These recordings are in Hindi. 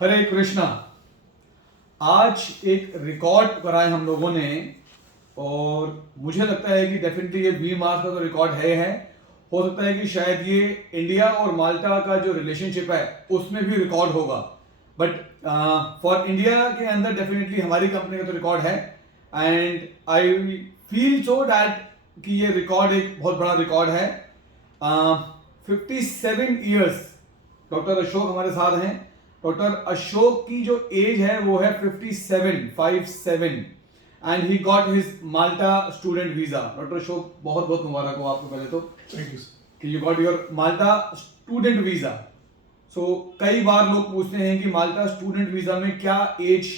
हरे कृष्णा। आज एक रिकॉर्ड करा है हम लोगों ने और मुझे लगता है कि डेफिनेटली ये वी मार्स का तो रिकॉर्ड है। हो सकता है कि शायद ये इंडिया और माल्टा का जो रिलेशनशिप है उसमें भी रिकॉर्ड होगा, बट फॉर इंडिया के अंदर डेफिनेटली हमारी कंपनी का तो रिकॉर्ड है। And I feel so that कि ये रिकॉर्ड एक बहुत बड़ा रिकॉर्ड है। 57 ईयर्स डॉक्टर अशोक हमारे साथ हैं। डॉक्टर अशोक की जो एज है वो है 57 and he got his Malta student visa. Doctor Ashok बहुत बहुत मुबारक हो आपको पहले तो थैंक यू कि you got your Malta student visa. So कई बार लोग पूछते हैं कि माल्टा स्टूडेंट वीजा में क्या एज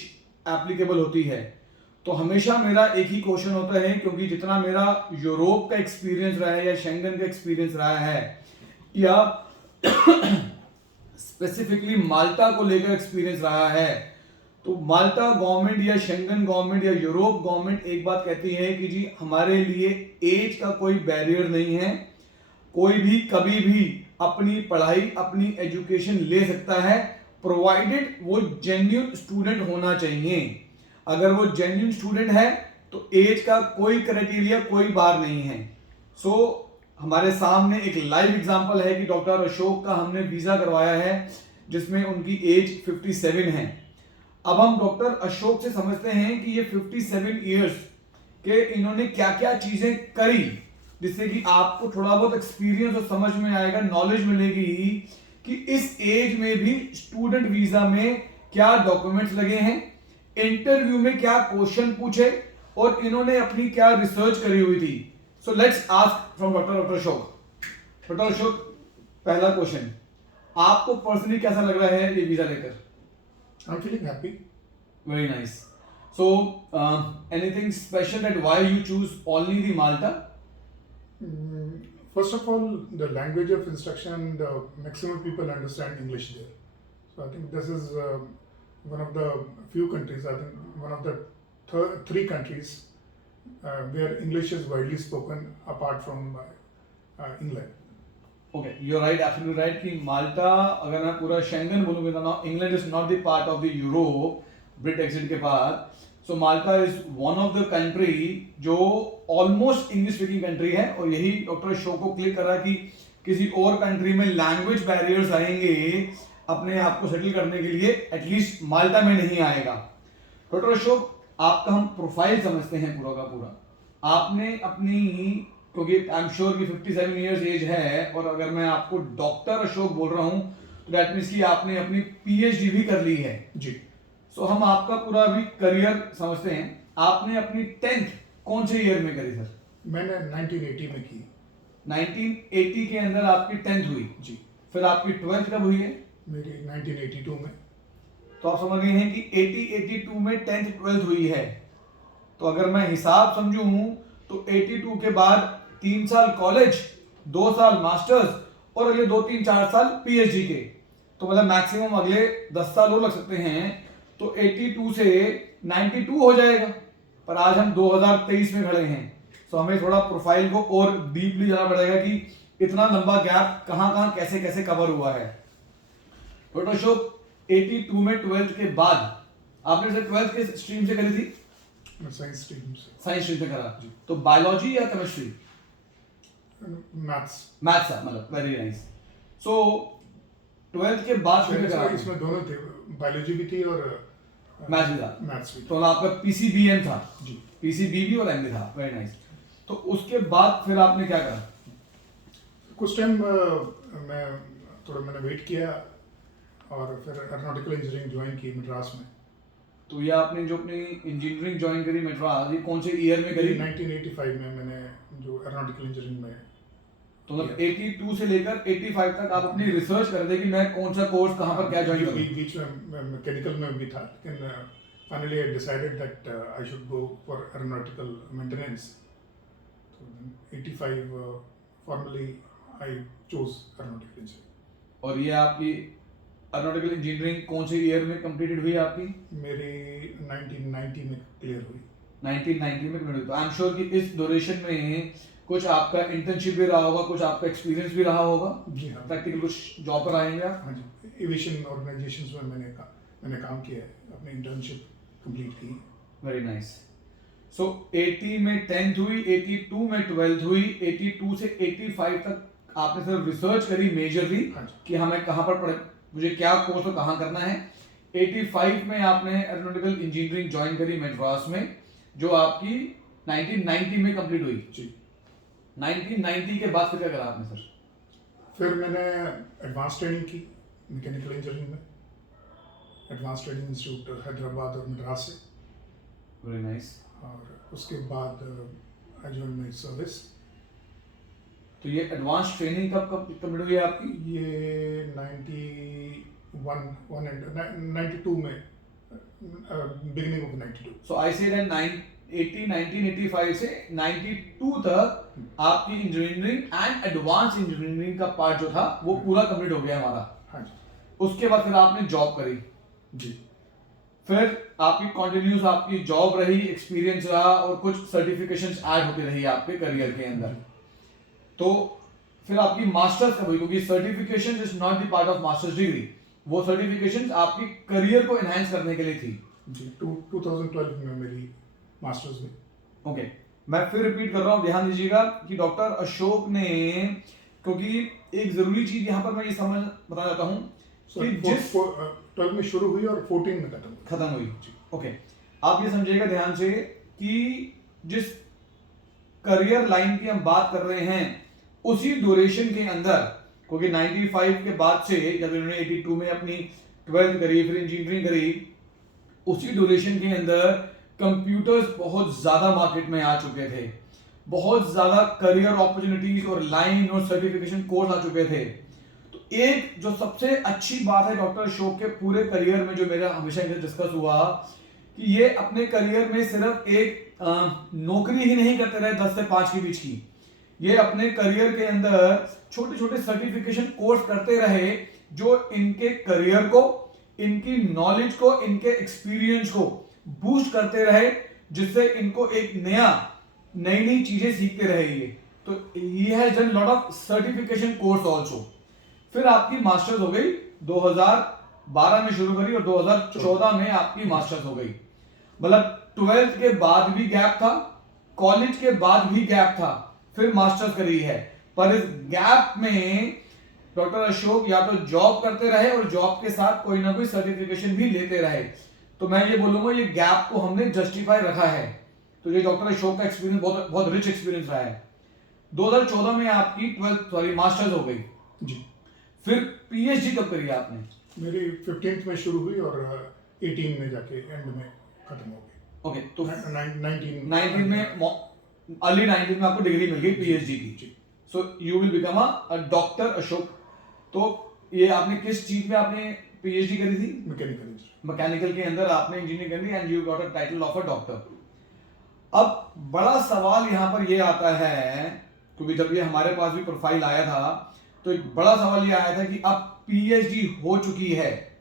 एप्लीकेबल होती है, तो हमेशा मेरा एक ही क्वेश्चन होता है, क्योंकि जितना मेरा यूरोप का एक्सपीरियंस रहा है या शेंगन का एक्सपीरियंस रहा है या स्पेसिफिकली माल्टा को लेकर एक्सपीरियंस रहा है, तो माल्टा गवर्नमेंट या शेंगन गवर्नमेंट या यूरोप गवर्नमेंट एक बात कहती है कि जी हमारे लिए एज का कोई बैरियर नहीं है। कोई भी कभी भी अपनी पढ़ाई अपनी एजुकेशन ले सकता है, प्रोवाइडेड वो जेन्युइन स्टूडेंट होना चाहिए। अगर वो जेन्युइन स्टूडेंट है तो एज का कोई क्राइटेरिया कोई बार नहीं है। सो हमारे सामने एक लाइव एग्जांपल है कि डॉक्टर अशोक का हमने वीजा करवाया है जिसमें उनकी एज 57 है। अब हम डॉक्टर अशोक से समझते हैं कि ये 57 इयर्स के इन्होंने क्या क्या चीजें करी, जिससे कि आपको थोड़ा बहुत एक्सपीरियंस और समझ में आएगा, नॉलेज मिलेगी कि इस एज में भी स्टूडेंट वीजा में क्या डॉक्यूमेंट्स लगे हैं, इंटरव्यू में क्या क्वेश्चन पूछे और इन्होंने अपनी क्या रिसर्च करी हुई थी। So let's ask from doctor Ashok. Doctor Ashok, पहला क्वेश्चन, आपको पर्सनली कैसा लग रहा है ये वीजा लेकर? I'm feeling happy. Very nice. So, anything special that why you choose only the Malta? First of all, the language of instruction, the maximum people understand English there. So I think this is one of the few countries, I think one of the three countries where English is widely spoken apart from England. Okay, you're right, absolutely right कि माल्टा, अगर मैं पूरा शेंगन बोलूँगा तो ना, England is not the part of the Europe Brexit के बाद। So Malta is one of the country जो ऑलमोस्ट इंग्लिश स्पीकिंग कंट्री है, और यही डॉक्टर अशोक को क्लिक करा कि किसी और कंट्री में लैंग्वेज बैरियर्स आएंगे अपने आप को सेटल करने के लिए, एटलीस्ट माल्टा में नहीं आएगा। डॉक्टर अशोक, आपका हम प्रोफाइल समझते हैं पूरा का पूरा। आपने अपनी, क्योंकि आई एम श्योर कि 57 इयर्स एज है, और अगर मैं आपको डॉक्टर अशोक बोल रहा हूं तो दैट मींस कि आपने अपनी पीएचडी भी कर ली है जी। सो हम आपका पूरा अभी करियर समझते हैं। आपने अपनी 10th कौन से ईयर में करी सर? मैंने 1980 में की। 1980 के अंदर आपकी 10th हुई जी। फिर आपकी 12th कब हुई है? मेरी 1982 में। तो आप समझ गए हैं कि 82 में 10th 12th हुई है। तो अगर मैं हिसाब समझूं तो 82 के बाद 3 साल कॉलेज, 2 साल मास्टर्स और अगले 2-3-4 साल पीएचडी के, तो मतलब मैक्सिमम अगले 10 साल और लग सकते हैं। तो 82 से 92 हो जाएगा, पर आज हम 2023 में खड़े हैं। तो हमें थोड़ा प्रोफाइल को और डीपली जाना पड़ेगा कि इतना लंबा गैप कहां कहां कैसे कैसे कवर हुआ है। डॉक्टर अशोक, 82 में 12th के बाद आपने सर 12th के स्ट्रीम से करी थी? साइंस स्ट्रीम से। साइंस स्ट्रीम से करा। तो बायोलॉजी या केमिस्ट्री? मैथ्स। मैथ्स था, मतलब वेरी नाइस। सो 12th के बाद फिर करा? इसमें दोनों थे, बायोलॉजी भी थी और मैथ्स भी था। मैथ्स भी। तो आपका पीसीबीएम था? जी। पीसीबी भी और एमबी था, वेरी नाइस। तो उसके बाद फिर आपने क्या करा? कुछ टाइम मैंने वेट किया और फिर एरोनॉटिकल इंजीनियरिंग ज्वाइन की मद्रास में। तो ये आपने जो अपनी इंजीनियरिंग ज्वाइन करी मद्रास, ये कौन से ईयर में करी? 1985 में मैंने जो एरोनॉटिकल इंजीनियरिंग में। तो मतलब 82 से लेकर 85 तक आप अपनी रिसर्च कर रहे थे कि मैं कौन सा कोर्स कहां पर क्या ज्वाइन करूं। बीच में मैकेनिकल में भी था, लेकिन finally I decided that I should go for aeronautical maintenance. तो 85 formally I chose aeronautical engineering. और ये आपकी एरोनॉटिकल इंजीनियरिंग कौन से ईयर में कंप्लीटेड हुई आपकी? मेरी 1990 में क्लियर हुई। 1990 में कंप्लीट हुई। तो आई एम श्योर कि इस ड्यूरेशन में कुछ आपका इंटर्नशिप भी रहा होगा, कुछ आपका एक्सपीरियंस भी रहा होगा। जी हाँ। प्रैक्टिकल कुछ जॉब पर आएंगे आप? हाँ जी, एविएशन ऑर्गेनाइजेशंस में मैंने मैंने काम किया है, अपनी इंटर्नशिप कंप्लीट की है। Very nice. सो 80 में 10th हुई, 82 में 12th हुई, 82 से 85 तक आपने सिर्फ रिसर्च करी मेजरली हाँ जी। कि हमें कहाँ पर पढ़, मुझे क्या कोर्स और कहाँ करना है। 85 में आपने एरोनॉटिकल इंजीनियरिंग ज्वाइन करी मद्रास में, जो आपकी 1990 में कंप्लीट हुई। जी। 1990 के बाद फिर क्या करा आपने सर? फिर मैंने एडवांस ट्रेनिंग की मैकेनिकल इंजीनियरिंग में, एडवांस ट्रेनिंग इंस्टीट्यूट हैदराबाद और मद्रास से, वेरी नाइस। और उसके बाद आई जॉइन माई सर्विस। तो ये एडवांस ट्रेनिंग कब कब कंप्लीट हुई है आपकी? ये 92 में, beginning of 92। So I say that 1985 से 92 तक आपकी इंजीनियरिंग एंड एडवांस इंजीनियरिंग का पार्ट जो था वो पूरा कंप्लीट हो गया हमारा। हाँ जी। उसके बाद फिर आपने जॉब करी, जी। फिर आपकी कंटिन्यूस आपकी जॉब रही, एक्सपीरियंस रहा और कुछ सर्टिफिकेशंस ऐड होती रही आपके करियर के अंदर। तो फिर आपकी मास्टर्स कब हुई? क्योंकि certification is not the part of masters degree, वो सर्टिफिकेशंस आपकी करियर को एनहांस करने के लिए थी। जी। 2012 में मेरी मास्टर्स हुई। ओके, मैं फिर रिपीट कर रहा हूं, ध्यान दीजिएगा कि डॉक्टर अशोक ने, क्योंकि एक जरूरी चीज यहां पर मैं ये समझ बता जाता हूं कि जिस 12 में शुरू हुई और 14 में खत्म हुई। ओके, आप ये समझिएगा ध्यान से कि जिस करियर लाइन की हम बात कर रहे हैं उसी ड्यूरेशन के अंदर, क्योंकि 95 के बाद से जब इन्होंने 82 में अपनी 12th करी, फिर इंजीनियरिंग करी, उसी ड्यूरेशन के अंदर कंप्यूटर्स बहुत ज्यादा मार्केट में आ चुके थे, बहुत ज्यादा करियर अपॉर्चुनिटीज और लाइन और सर्टिफिकेशन कोर्स आ चुके थे। तो एक जो सबसे अच्छी बात है डॉक्टर अशोक के पूरे करियर में, जो मेरा हमेशा डिस्कस हुआ, कि ये अपने करियर में सिर्फ एक नौकरी ही नहीं करते रहे 10 से 5 के बीच की, ये अपने करियर के अंदर छोटे छोटे सर्टिफिकेशन कोर्स करते रहे जो इनके करियर को, इनकी नॉलेज को, इनके एक्सपीरियंस को बूस्ट करते रहे, जिससे इनको एक नई नई चीजें सीखते रहे ये। तो ये has done lot of certification course also. फिर आपकी मास्टर्स हो गई 2012 में शुरू करी और 2014 में आपकी मास्टर्स हो गई। मतलब 12th के बाद भी गैप था, कॉलेज के बाद भी गैप था, फिर मास्टर्स करी है। पर इस गैप में डॉक्टर अशोक या तो जॉब करते रहे और जॉब के साथ कोई ना कोई सर्टिफिकेशन भी लेते रहे। तो मैं ये बोलूंगा ये गैप को हमने जस्टिफाई रखा है। तो ये डॉक्टर अशोक का एक्सपीरियंस बहुत बहुत रिच एक्सपीरियंस रहा है। 2014 में आपकी मास्टर्स हो गई जी। फिर पीएचडी कब करी आपने? मेरी 15th में शुरू हुई और 18 में जाके एंड में खत्म हो गई। ओके, तो 19 में अर्ली 19 में आपको डिग्री मिल गई पीएचडी की। So you will become a doctor Ashok. तो ये आपने किस चीज में आपने पीएचडी करी थी? मैकेनिकल के अंदर आपने इंजीनियरिंग करी and you got a title of a doctor. अब बड़ा सवाल यहां पर ये आता है, क्योंकि जब ये हमारे पास भी प्रोफाइल आया था तो एक बड़ा सवाल ये आया था कि अब पीएचडी हो चुकी है,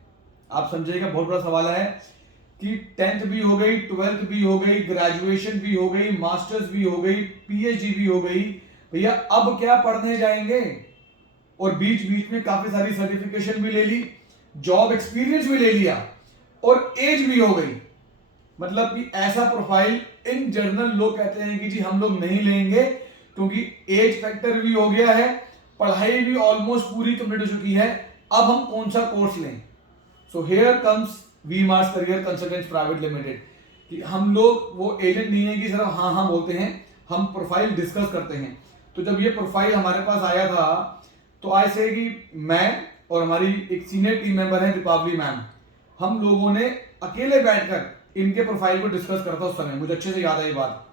आप समझिएगा बहुत बड़ा सवाल है कि 10th भी हो गई, 12th भी हो गई, ग्रेजुएशन भी हो गई, मास्टर्स भी हो गई, पीएचडी भी हो गई, भैया अब क्या पढ़ने जाएंगे? और बीच बीच में काफी सारी सर्टिफिकेशन भी ले ली, जॉब एक्सपीरियंस भी ले लिया और एज भी हो गई। मतलब कि ऐसा प्रोफाइल इन जनरल लोग कहते हैं कि जी हम लोग नहीं लेंगे, क्योंकि एज फैक्टर भी हो गया है, पढ़ाई भी ऑलमोस्ट पूरी कंप्लीट हो चुकी है, अब हम कौन सा कोर्स लें? So here comes We Mars career consultants private limited, कि हम लोग वो एजेंट नहीं है कि सिर्फ हाँ हाँ बोलते हैं, हम प्रोफाइल डिस्कस करते हैं। तो जब ये प्रोफाइल हमारे पास आया था तो आई से कि मैं और हमारी एक सीनियर टीम मेंबर है दीपावली मैम, हम लोगों ने अकेले बैठकर इनके प्रोफाइल को डिस्कस करता उस समय, मुझे अच्छे से याद है ये बात।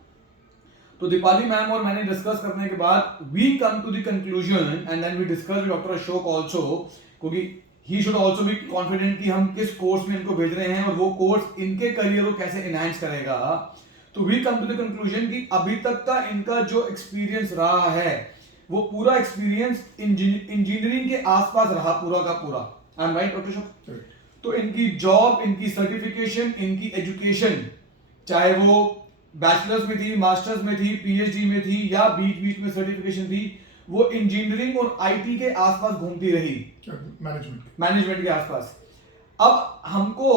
तो दीपाली मैम और मैंने डिस्कस करने के बाद we come to the conclusion and then we discuss with doctor Ashok also, क्योंकि he should also be confident कि हम किस कोर्स में इनको भेज रहे हैं और वो कोर्स इनके करियर को कैसे एनहांस करेगा। तो we come to the conclusion कि अभी तक का इनका जो एक्सपीरियंस रहा है वो पूरा एक्सपीरियंस इंजीनियरिंग के आसपास रहा पूरा का पूरा। I am right doctor Ashok? तो इनकी जॉब, इनकी सर्टिफिकेशन, इनकी एजुकेशन, चाहे वो बैचलर्स में थी, मास्टर्स में थी, पीएचडी में थी या बीच बीच में सर्टिफिकेशन थी, वो इंजीनियरिंग और आईटी के आसपास घूमती रही, मैनेजमेंट के आसपास। अब हमको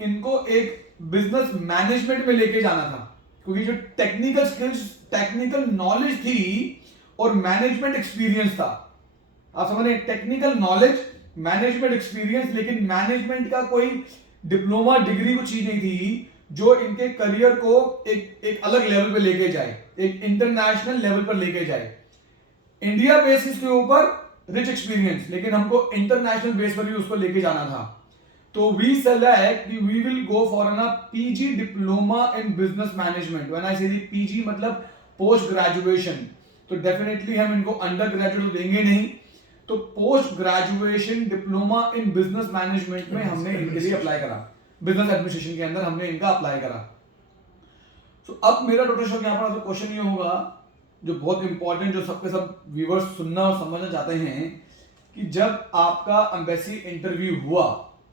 इनको एक बिजनेस मैनेजमेंट में लेके जाना था, क्योंकि जो टेक्निकल स्किल्स, टेक्निकल नॉलेज थी और मैनेजमेंट एक्सपीरियंस था, आप समझ रहे हैं, टेक्निकल नॉलेज, मैनेजमेंट एक्सपीरियंस, लेकिन मैनेजमेंट का कोई डिप्लोमा डिग्री को चीज नहीं थी जो इनके करियर को एक अलग लेवल पे लेके जाए, एक इंटरनेशनल लेवल पर लेके जाए। इंडिया बेसिस के ऊपर रिच एक्सपीरियंस, लेकिन हमको इंटरनेशनल बेस पर भी उसको लेके जाना था। तो we select we will go for a PG diploma in business management. When I say PG मतलब पोस्ट ग्रेजुएशन, तो डेफिनेटली हम इनको अंडर ग्रेजुएट तो देंगे नहीं, तो post graduation diploma in business management में हमने इनके लिए अप्लाई करा, बिजनेस एडमिनिस्ट्रेशन के अंदर हमने इनका अप्लाई करा। तो अब मेरा डॉक्टर शौक यहाँ पर क्वेश्चन ये होगा जो बहुत इंपॉर्टेंट, जो सबके सब व्यूवर्स सुनना और समझना चाहते हैं, कि जब आपका एम्बेसी इंटरव्यू हुआ,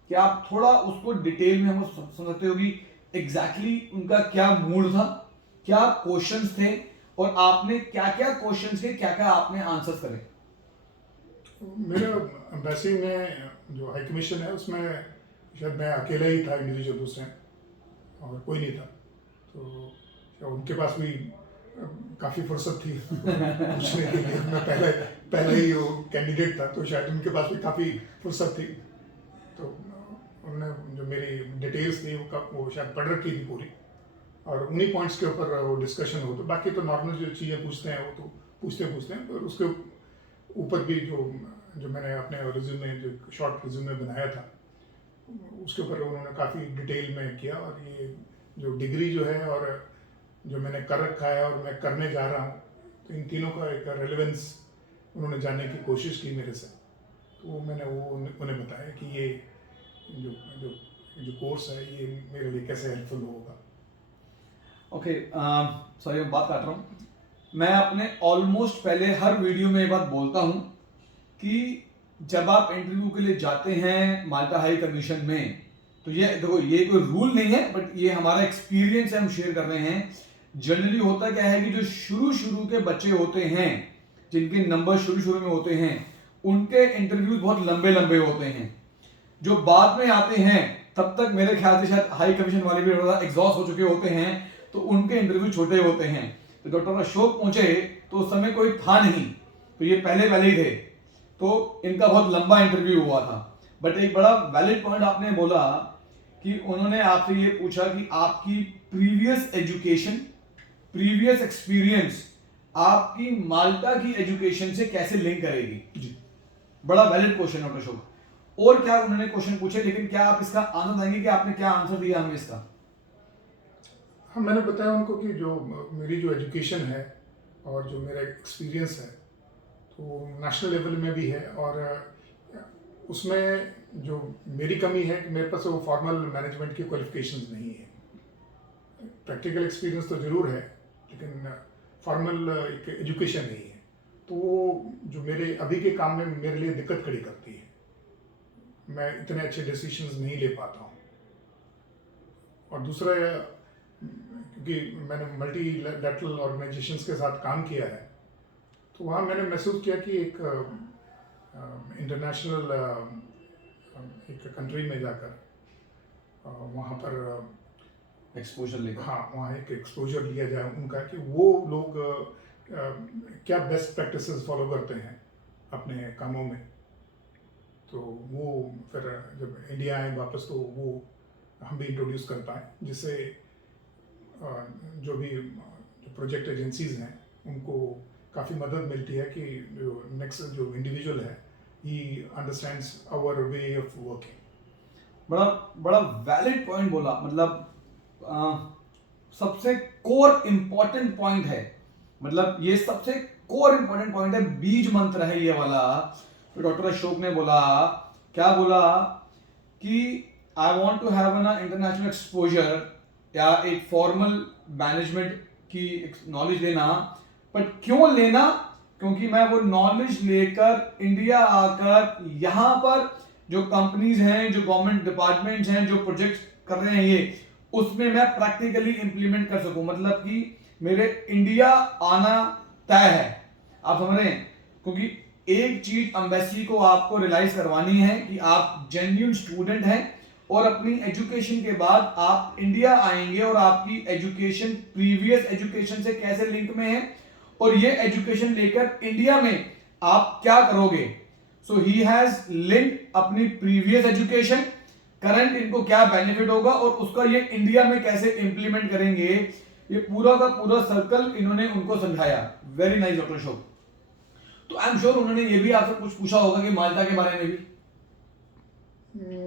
क्या आप थोड़ा उसको डिटेल में हमको समझ सकते हो कि एग्जैक्टली उनका क्या मूड था, क्या क्वेश्चंस थे, और आपने क्या क्या क्वेश्चंस के क्या क्या आपने आंसर्स करे? मेरे एम्बेसी में जो हाई कमीशन है उसमें शायद मैं अकेला ही था इंडिविजुअल उसमें, और कोई नहीं था। तो उनके पास भी काफ़ी फुर्सत थी पूछने के लिए। मैं पहले ही वो कैंडिडेट था, तो शायद उनके पास भी काफ़ी फुर्सत थी। तो उन्होंने जो मेरी डिटेल्स थी वो शायद पढ़ रखी थी पूरी, और उन्हीं पॉइंट्स के ऊपर वो डिस्कशन हो। तो बाकी तो नॉर्मल जो चीज़ें पूछते हैं वो तो पूछते हैं, पर उसके ऊपर भी जो मैंने अपने रिज्यूमे, जो शॉर्ट रिज्यूमे बनाया था, उसके ऊपर उन्होंने काफ़ी डिटेल में किया। और ये जो डिग्री जो है और जो मैंने कर रखा है और मैं करने जा रहा हूँ, तो इन तीनों का एक रेलेवेंस उन्होंने जानने की कोशिश की मेरे से। तो मैंने उन्हें बताया कि ये जो जो जो कोर्स है ये मेरे लिए कैसे हेल्पफुल होगा। ओके, सॉरी मैं बात काट रहा हूँ। मैं अपने ऑलमोस्ट पहले हर वीडियो में ये बात बोलता हूँ कि जब आप इंटरव्यू के लिए जाते हैं माल्टा हाई कमीशन में, तो ये देखो, ये कोई रूल नहीं है, बट ये हमारा एक्सपीरियंस है, हम शेयर कर रहे हैं। जनरली होता क्या है कि जो शुरू के बच्चे होते हैं, जिनके नंबर शुरू में होते हैं, उनके इंटरव्यूज बहुत लंबे होते हैं। जो बाद में आते हैं तब तक मेरे ख्याल से शायद हाई कमीशन वाले भी थोड़ा एग्जॉस्ट हो चुके होते हैं, तो उनके इंटरव्यू छोटे होते हैं। तो डॉक्टर अशोक पहुंचे तो उस समय कोई था नहीं, तो ये पहले ही थे, तो इनका बहुत लंबा इंटरव्यू हुआ था। बट एक बड़ा वैलिड पॉइंट आपने बोला कि उन्होंने आपसे ये पूछा कि आपकी प्रीवियस एजुकेशन, प्रीवियस एक्सपीरियंस आपकी माल्टा की एजुकेशन से कैसे लिंक करेगी। जी, बड़ा वैलिड क्वेश्चन है डॉक्टर अशोक। और क्या उन्होंने क्वेश्चन पूछे, लेकिन क्या आप इसका आंसर देंगे कि आपने क्या आंसर दिया हमें इसका? हाँ, मैंने बताया उनको कि जो मेरी जो एजुकेशन है और जो मेरा एक्सपीरियंस है, तो नेशनल लेवल में भी है, और उसमें जो मेरी कमी है कि मेरे पास वो फॉर्मल मैनेजमेंट की क्वालिफिकेशंस नहीं है। प्रैक्टिकल एक्सपीरियंस तो ज़रूर है, लेकिन फॉर्मल एक एजुकेशन नहीं है। तो वो जो मेरे अभी के काम में मेरे लिए दिक्कत खड़ी करती है, मैं इतने अच्छे डिसीजंस नहीं ले पाता हूँ। और दूसरा, क्योंकि मैंने मल्टीलैटरल ऑर्गेनाइजेशंस के साथ काम किया है, तो वहाँ मैंने महसूस किया कि एक इंटरनेशनल एक कंट्री में जाकर वहाँ पर एक्सपोजर लेकर, हाँ, वहाँ एक एक्सपोजर लिया जाए उनका, कि वो लोग क्या बेस्ट प्रैक्टिसेस फॉलो करते हैं अपने कामों में। तो वो फिर जब इंडिया आए वापस, तो वो हम भी इंट्रोड्यूस कर पाए, जिससे जो भी प्रोजेक्ट एजेंसीज हैं उनको काफ़ी मदद मिलती है कि जो नेक्स्ट जो इंडिविजुअल है he understands our way of working. बड़ा वैलिड पॉइंट बोला। मतलब सबसे कोर इंपॉर्टेंट पॉइंट है, मतलब ये सबसे कोर इंपॉर्टेंट पॉइंट है, बीज मंत्र है ये वाला। तो डॉक्टर अशोक ने बोला, क्या बोला कि I want to have an international exposure, या एक फॉर्मल मैनेजमेंट की नॉलेज लेना। बट क्यों लेना? क्योंकि मैं वो नॉलेज लेकर इंडिया आकर यहाँ पर जो कंपनीज हैं, जो गवर्नमेंट डिपार्टमेंट्स हैं, जो प्रोजेक्ट्स कर रहे हैं, ये उसमें मैं प्रैक्टिकली इंप्लीमेंट कर सकूं। मतलब कि मेरे इंडिया आना तय है, आप समझ रहे हैं? क्योंकि एक चीज एम्बेसी को आपको रियलाइज करवानी है कि आप जेन्युइन स्टूडेंट हैं और अपनी एजुकेशन के बाद आप इंडिया आएंगे और आपकी एजुकेशन प्रीवियस एजुकेशन से कैसे लिंक में है और ये एजुकेशन लेकर इंडिया में आप क्या करोगे। सो ही हैज लिंक्ड अपनी प्रीवियस एजुकेशन, करंट इनको क्या बेनिफिट होगा और उसका ये इंडिया में कैसे इंप्लीमेंट करेंगे, ये पूरा का पूरा सर्कल इन्होंने उनको समझाया। Very nice doctor Ashok. तो आई एम श्योर उन्होंने ये भी आपसे कुछ पूछा होगा कि माल्टा के बारे में भी,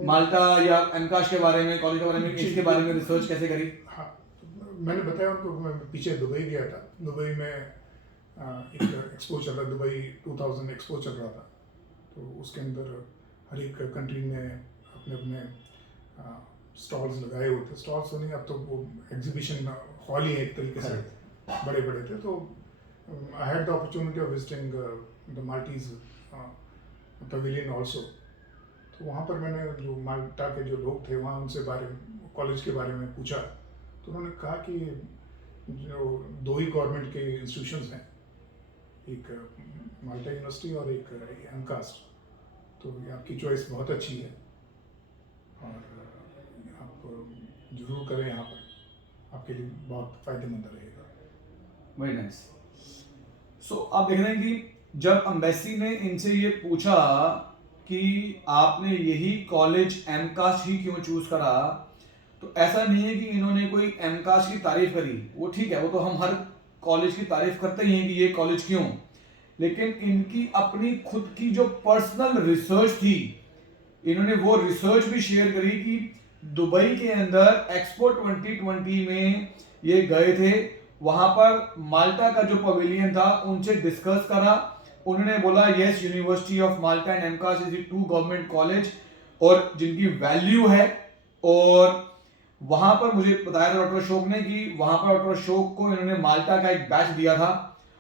माल्टा या एमकाश के बारे में, कॉलेज के बारे में, इसके बारे में रिसर्च कैसे करी। हाँ, तो मैंने बताया उनको, मैं पीछे दुबई गया था। दुबई में एक एक्सपो चल रहा, दुबई 2000 एक्सपो चल रहा था। तो उसके अंदर हर एक कंट्री ने अपने अपने स्टॉल्स लगाए हुए थे। स्टॉल्स तो नहीं, अब तो वो एग्जीबिशन हॉल ही है एक तरीके से, बड़े बड़े थे। तो I had the opportunity of visiting the Maltese pavilion also. तो वहाँ पर मैंने जो माल्टा के जो लोग थे वहाँ उनसे कॉलेज के बारे में पूछा। तो उन्होंने कहा कि जो दो ही गवर्नमेंट के इंस्टीट्यूशंस हैं, एक माल्टा यूनिवर्सिटी और एक एमकास्ट, तो आपकी चॉइस बहुत अच्छी है और आप जरूर करें, यहाँ पर आपके लिए बहुत फायदेमंद रहेगा। Very nice. सो आप देख रहे हैं कि जब एम्बेसी ने इनसे ये पूछा कि आपने यही कॉलेज एमकास्ट ही क्यों चूज करा, तो ऐसा नहीं है कि इन्होंने कोई एमकास्ट की तारीफ करी, वो ठीक है, वो तो हम हर कॉलेज की तारीफ करते ही हैं कि ये कॉलेज क्यों, लेकिन इनकी अपनी खुद की जो पर्सनल रिसर्च थी, इन्होंने वो रिसर्च भी शेयर करी कि दुबई के अंदर एक्सपो 2020 में ये गए थे, वहां पर माल्टा का जो पवेलियन था उनसे डिस्कस करा। उन्होंने बोला yes, university of Malta and MCAST is two government college और जिनकी वैल्यू है। और वहां पर मुझे बताया था डॉक्टर अशोक ने कि वहां पर डॉक्टर अशोक को इन्होंने माल्टा का एक बैच दिया था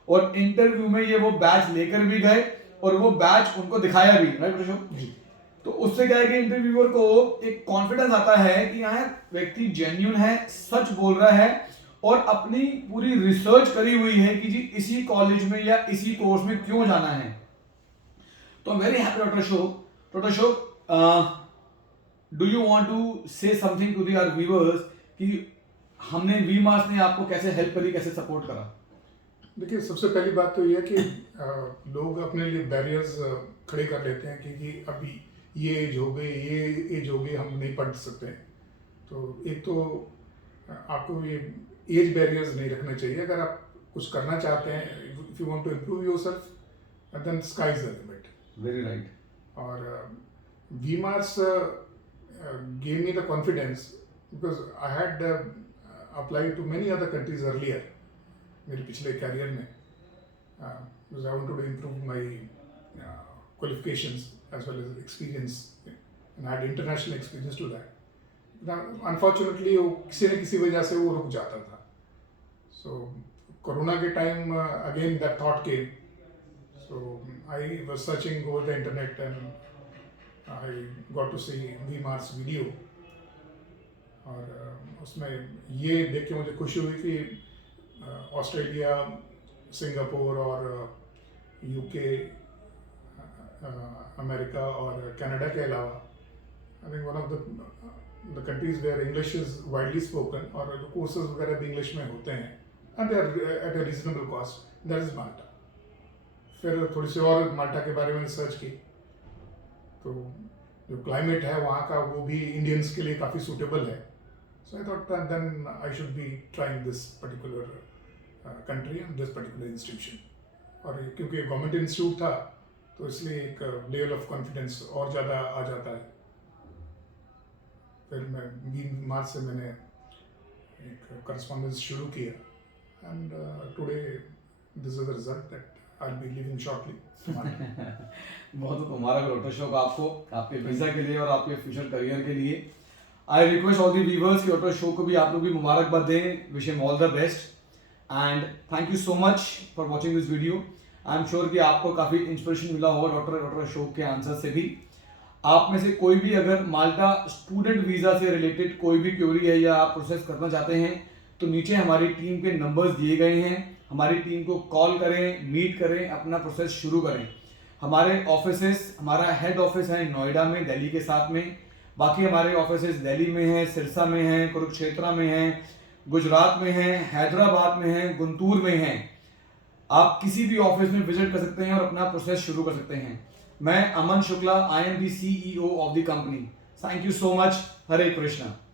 और इंटरव्यू में ये वो बैच लेकर भी गए और वो बैच उनको दिखाया भी, राइट डॉक्टर अशोक। तो उससे क्या है कि इंटरव्यूअर को एक कॉन्फिडेंस आता है कि यार व्यक्ति जेन्युइन है, सच बोल रहा है और अपनी पूरी रिसर्च करी हुई है कि जी इसी कॉलेज में या इसी कोर्स में क्यों जाना है। तो very happy doctor Ashok. Doctor Ashok, do you want to say something to our viewers कि हमने वी मार्स ने आपको कैसे हेल्प करी, कैसे सपोर्ट करा। देखिए, सबसे पहली बात तो यह है कि लोग अपने लिए बैरियर्स खड़े कर लेते हैं कि अभी ये एज हो गई, ये एज हो गई, हम नहीं पढ़ सकते। तो एक तो आपको ये एज बैरियर्स नहीं रखना चाहिए। अगर आप कुछ करना चाहते हैं, if you want to improve yourself, then sky is the limit. Very right. और V Mars gave me the confidence because I had applied to many other countries earlier मेरे पिछले कैरियर में, because I wanted to improve my qualifications as well as experience and I had international experience to that. Now, unfortunately वो किसी न किसी वजह से वो रुक जाता था। So कोरोना के time again that thought came. So I was searching over the internet and I got to see V Mars video और उसमें ये देख के मुझे खुशी हुई कि ऑस्ट्रेलिया, सिंगापुर और यूके, अमेरिका और कनाडा के अलावा I think one of the countries where English is widely spoken और जो कोर्सेज वगैरह भी इंग्लिश में होते हैं and they are at a reasonable cost, that is Malta. फिर थोड़ी सी और माल्टा के बारे में रिसर्च की, तो जो क्लाइमेट है वहाँ का वो भी इंडियंस के लिए काफ़ी सूटेबल है। So I thought then I should be trying this particular country and this particular institution. और क्योंकि गवर्नमेंट इंस्टीट्यूट था तो इसलिए एक लेवल ऑफ कॉन्फिडेंस और ज़्यादा आ जाता है। फिर मैं 20 मार्च से मैंने एक करस्पॉन्डेंस शुरू किया and today this is the result that I will be living shortly. बहुत बहुत मुबारक डॉक्टर अशोक आपको, आपके वीजा के लिए और आपके फ्यूचर करियर के लिए। I request all the viewers कि डॉक्टर अशोक को भी आप लोग भी मुबारकबाद दें, wish him all the best and thank you so much for watching this video. I am sure कि आपको काफ़ी इंस्पिरेशन मिला होगा डॉक्टर अशोक के आंसर से भी। आप में से कोई भी अगर माल्टा स्टूडेंट वीज़ा से रिलेटेड कोई भी क्वेरी है या आप प्रोसेस करना चाहते हैं तो नीचे हमारी टीम के नंबर्स दिए गए हैं, हमारी टीम को कॉल करें, मीट करें, अपना प्रोसेस शुरू करें। हमारे ऑफिसेस, हमारा हेड ऑफिस है नोएडा में, दिल्ली के साथ में। बाकी हमारे ऑफिसेस दिल्ली में हैं, सिरसा में हैं, कुरुक्षेत्र में हैं, गुजरात में हैं, हैदराबाद में हैं, गुंटूर में हैं। आप किसी भी ऑफिस में विजिट कर सकते हैं और अपना प्रोसेस शुरू कर सकते हैं। मैं Aman Shukla, I am the CEO of the company. Thank you so much. Hare Krishna.